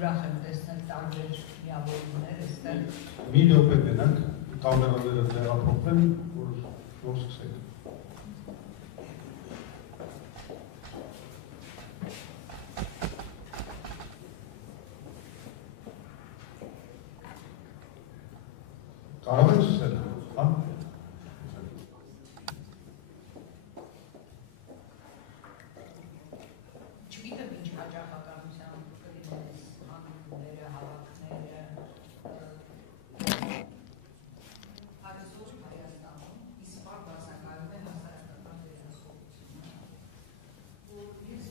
ուրախ եմ տեսնել տարբեր միավորումներ այստեղ։ Մի րոպե գնանք, կամերաները տեղափոխվեն, որ սկսենք։ Կարող եք սկսել, հա՞։ Չգիտեմ ինչ հաճախականությամբ կլինես հանդիպումները, հավաքները, Հարազոր Հայաստանում իսպար բացակայում է հասարակական վերահսկողությունը, որ ես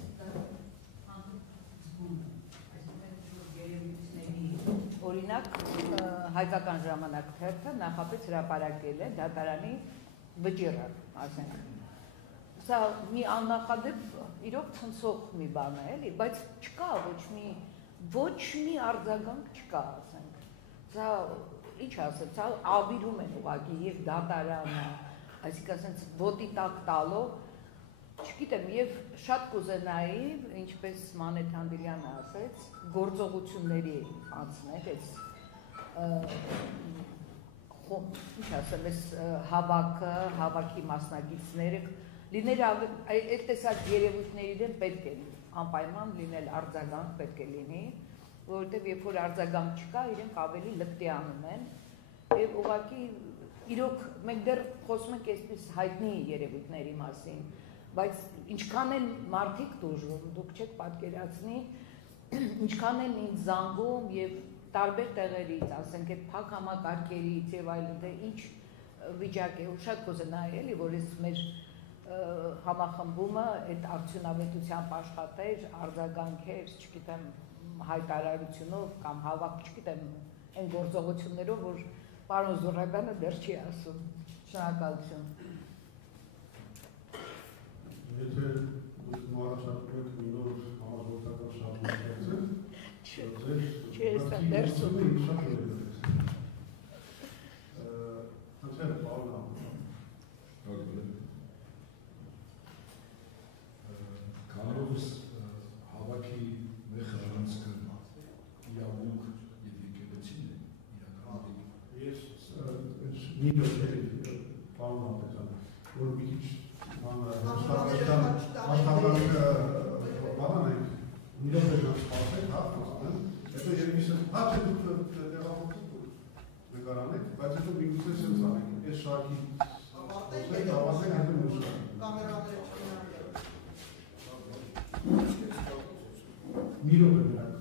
զգում եմ, այսինքն երևույթների օրինակ հայկական ժամանակ թերթը նախապես հրապարակել է դատարանի վճիռը, ասենք։ Սա մի աննախադեպ իրոք ցնցող մի բան է, էլի, բայց չկա ոչ մի արձագանք չկա, ասենք։ Սա ինչ ասել, սա աբիրում են ուղղակի եւ դատարանը, այսինքն ասենց ոտի տակ տալով, չգիտեմ, եւ շատ կուզենայի, ինչպես Մանեթ Հանդիլյանը ասեց, գործողությունների անցնել այս ինչ ասեմ, այս հավաքի մասնակիցները լինել այդ տեսակ երևույթների դեմ պետք է անպայման լինել արձագանք պետք է լինի, որովհետև երբ որ արձագանք չկա, իրենք ավելի լկտի անում են եւ ուղղակի իրոք մենք դեռ խոսում ենք այսպես հայտնի երևույթների մասին, բայց ինչքան են մարդիկ դժում, դուք չեք պատկերացնի, ինչքան են ինձ զանգում եւ տարբեր տեղերից, ասենք այդ փակ համակարգերից եւ այլն, դե ինչ վիճակ է, ու շատ կուզենայի էլի, որ այս մեր համախմբումը այդ արդյունավետությամբ աշխատեր, արձագանքեր, չգիտեմ, հայտարարությունով կամ հավաք, չգիտեմ, այն գործողություններով, որ պարոն Զոհրաբյանը դեռ չի ասում։ Շնորհակալություն։ Եթե դուք առաջարկում եք մի նոր համագործակալ շարունակել, Չի էստեղ դերսում։ Անցել պարոն Կանոնս հավաքի մեխ առանցքը իրավունք և եկեղեցին է իրականում։ Ես մի նոյր պարոն Հապետյան, որ մի քիչ հաստատանքը բանանենք, մի նոյր սպասեք, հա, հետո երևիս հա չէ դուք տեղափոխեք նկարանեք, բայց հետո մի գուցե սենց անենք, այս շարքի ավարտենք, հետո մյուս շարքի։ Մի րոպե նրանք